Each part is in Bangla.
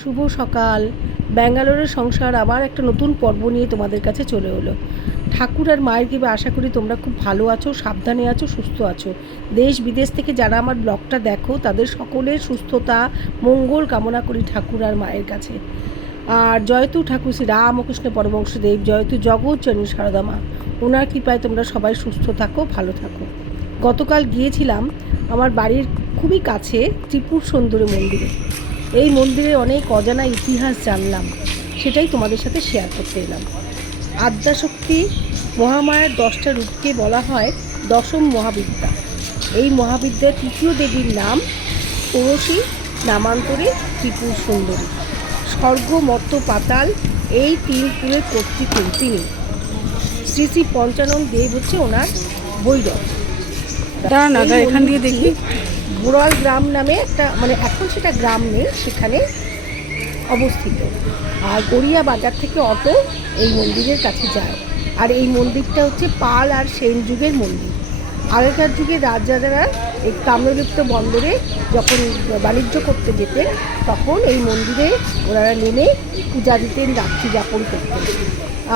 শুভ সকাল। ব্যাঙ্গালোরের সংসার আবার একটা নতুন পর্ব নিয়ে তোমাদের কাছে চলে এলো। ঠাকুর আর মায়ের কৃপা আশা করি তোমরা খুব ভালো আছো, সাবধানে আছো, সুস্থ আছো। দেশ বিদেশ থেকে যারা আমার ব্লগটা দেখো, তাদের সকলের সুস্থতা, মঙ্গল কামনা করি ঠাকুর আর মায়ের কাছে। আর জয়তু ঠাকুর শ্রী রামকৃষ্ণ পরমংশদেব জয়তু জগৎ জননী সারদা মা ওনার কৃপায় তোমরা সবাই সুস্থ থাকো, ভালো থাকো। গতকাল গিয়েছিলাম আমার বাড়ির খুবই কাছে ত্রিপুর সুন্দরী মন্দিরে। এই মন্দিরে অনেক অজানা ইতিহাস জানলাম। সেটাই তোমাদের সাথে শেয়ার করতে এলাম। আদ্যাশক্তি মহামায়ার দশটা রূপকে বলা হয় দশম মহাবিদ্যা। এই মহাবিদ্যার তৃতীয় দেবীর নাম ষোড়শী নামান্তরে ত্রিপুর সুন্দরী। স্বর্গ মর্ত পাতাল এই তিন পুরের কর্তৃক তিনি। শ্রী শ্রী পঞ্চানন দেব হচ্ছে ওনার বৈরব। দাঁড়ান এখান দিয়ে দেখি। বুড়াল গ্রাম নামে একটা মানে এখন সেটা গ্রাম নেই, সেখানে অবস্থিত। আর গড়িয়া বাজার থেকে অটো এই মন্দিরের কাছে যায়। আর এই মন্দিরটা হচ্ছে পাল আর সেন যুগের মন্দির। আগেকার যুগে রাজারা এই তাম্রলিপ্ত বন্দরে যখন বাণিজ্য করতে যেতেন, তখন এই মন্দিরে ওনারা নেমে পূজা দিতেন, রাত্রি যাপন করতেন।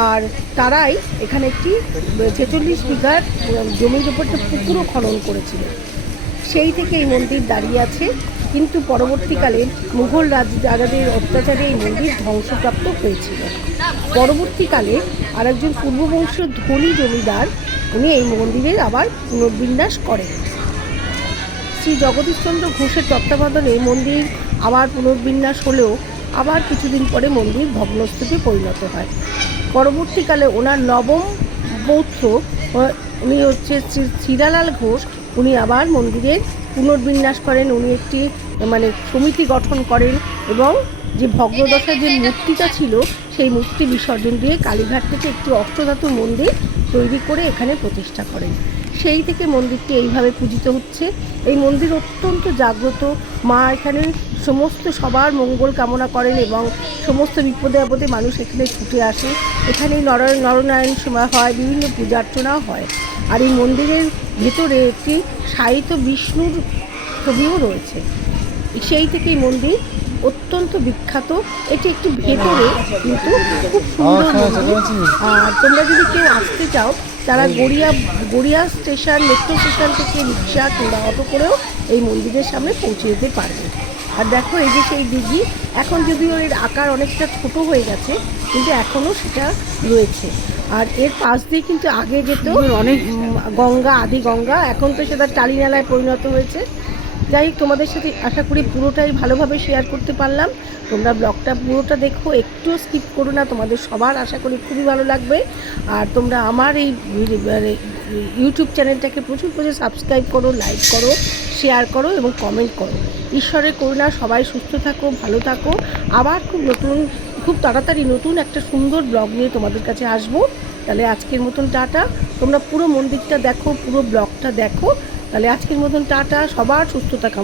আর তারাই এখানে একটি ছেচল্লিশ বিঘার জমির উপর একটা পুকুরও খনন করেছিল সেই থেকে এই মন্দির দাঁড়িয়ে আছে। কিন্তু পরবর্তীকালে মুঘল রাজ রাজাদের অত্যাচারে এই মন্দির ধ্বংসপ্রাপ্ত হয়েছিল। পরবর্তীকালে আরেকজন পূর্ববংশীয় ধনী জমিদার, উনি এই মন্দিরের আবার পুনর্বিন্যাস করেন। শ্রী জগদীশচন্দ্র ঘোষের তত্ত্বাবধানে এই মন্দির আবার পুনর্বিন্যাস হলেও আবার কিছুদিন পরে মন্দির ভগ্নস্তূপে পরিণত হয়। পরবর্তীকালে ওনার নবম বৌদ্ধ উনি হচ্ছে শ্রী শ্রীরালাল ঘোষ। উনি আবার মন্দিরের পুনর্বিন্যাস করেন, উনি একটি মানে সমিতি গঠন করেন এবং যে ভগ্নদশার যে মূর্তিটা ছিল, সেই মূর্তি বিসর্জন দিয়ে কালীঘাট থেকে একটি অষ্টধাতু মন্দির তৈরি করে এখানে প্রতিষ্ঠা করেন। সেই থেকে মন্দিরটি এইভাবে পূজিত হচ্ছে। এই মন্দির অত্যন্ত জাগ্রত। মা এখানে সমস্ত সবার মঙ্গল কামনা করেন এবং সমস্ত বিপদে আপদে মানুষ এখানে ছুটে আসে। এখানে নর নরনারায়ণ সময় হয় বিভিন্ন পূজা অর্চনাও হয়। আর এই মন্দিরের ভেতরে একটি সাহিত্য বিষ্ণুর ছবিও রয়েছে। সেই থেকে এই মন্দির অত্যন্ত বিখ্যাত। এটি একটু ভেতরে কিন্তু খুব সুন্দর মন্দির। আর তোমরা যদি কেউ আসতে চাও তারা Garia Garia station metro station থেকে রিক্সা কিংবা অটো করেও এই মন্দিরের সামনে পৌঁছে যেতে পারবে। আর দেখো এই যে সেই দিঘি এখন যদিও এর আকার অনেকটা ছোট হয়ে গেছে কিন্তু এখনও সেটা রয়েছে। আর এর পাশ দিয়ে কিন্তু আগে যেত অনেক গঙ্গা আদি গঙ্গা এখন তো সেটা টালিনালায় পরিণত হয়েছে। যাই হোক, তোমাদের সাথে আশা করি পুরোটাই ভালোভাবে শেয়ার করতে পারলাম। তোমরা ব্লগটা পুরোটা দেখো একটুও স্কিপ করো না তোমাদের সবার আশা করি খুবই ভালো লাগবে। আর তোমরা আমার এই ইউটিউব চ্যানেলটাকে প্রচুর প্রচুর সাবস্ক্রাইব করো লাইক করো শেয়ার করো এবং কমেন্ট করো। ঈশ্বরের করুণা, সবাই সুস্থ থাকো, ভালো থাকো। আবার খুব নতুন, খুব তাড়াতাড়ি নতুন একটা সুন্দর ব্লগ নিয়ে তোমাদের কাছে আসব। তাহলে আজকের মতন টাটা। তোমরা পুরো মন্দিরটা দেখো, পুরো ব্লগটা দেখো। তাহলে আজকের মতন টাটা। সবার সুস্থতা কাম